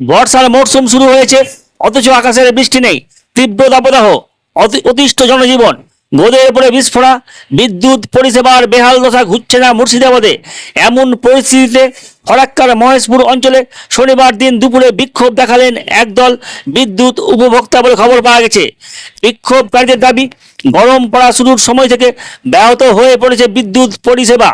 বর্ষার মরশুম শুরু হয়েছে অথচ আকাশের বৃষ্টি নেই তীব্র দাবদাহ অতি- অতিষ্ঠ জনজীবন গোদের উপরে বিস্ফোরা বিদ্যুৎ পরিষেবার বেহাল দশা ঘুরছে না মুর্শিদাবাদে এমন পরিস্থিতিতে ফরাক্কার মহেশপুর অঞ্চলে শনিবার দিন দুপুরে বিক্ষোভ দেখালেন একদল বিদ্যুৎ উপভোক্তা বলে খবর পাওয়া গেছে বিক্ষোভকারীদের দাবি গরম পড়া শুরুর সময় থেকে ব্যাহত হয়ে পড়েছে বিদ্যুৎ পরিষেবা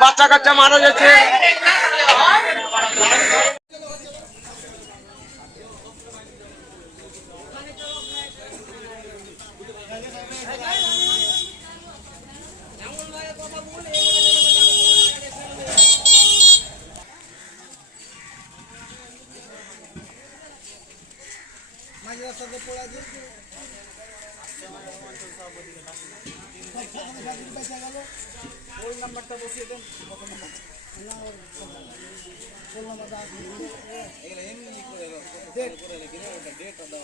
বাচ্চা কাচ্চা মারা যাচ্ছে ঠিক আছে হ্যাঁ পারবে না কেউ আপনি পারবেন দাদি বলে ওদিকে চলো ওদিকে চলো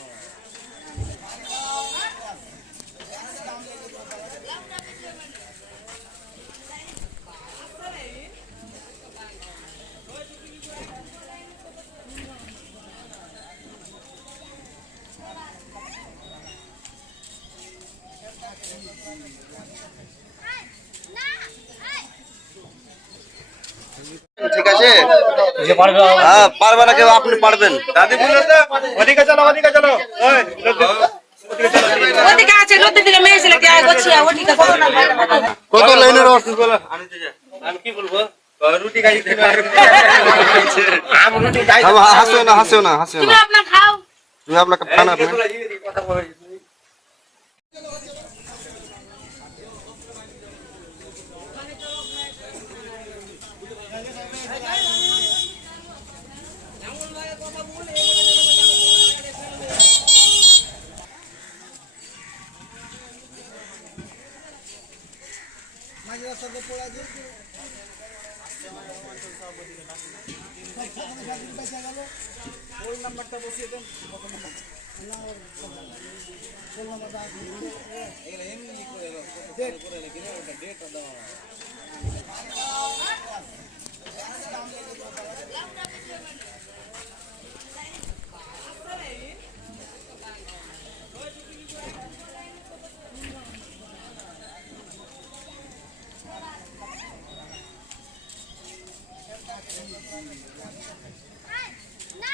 ওই, ওদিকে আছে নদীর দিকে মেয়ে ছেলেকে আয় গোছিয়া ওদিকে করো না কত লাইনের আমি কি বলব? রুটি খাই হাসিও না হাসিও না তুমি না খাও। তুমি আপনাকে খানা মাঝে রাস্তাতে পড়ে আছে। বেঁচে গেল ওই নাম্বারটা বসিয়ে দেন কত নাম্বার এগুলো এমনি করে ডেট না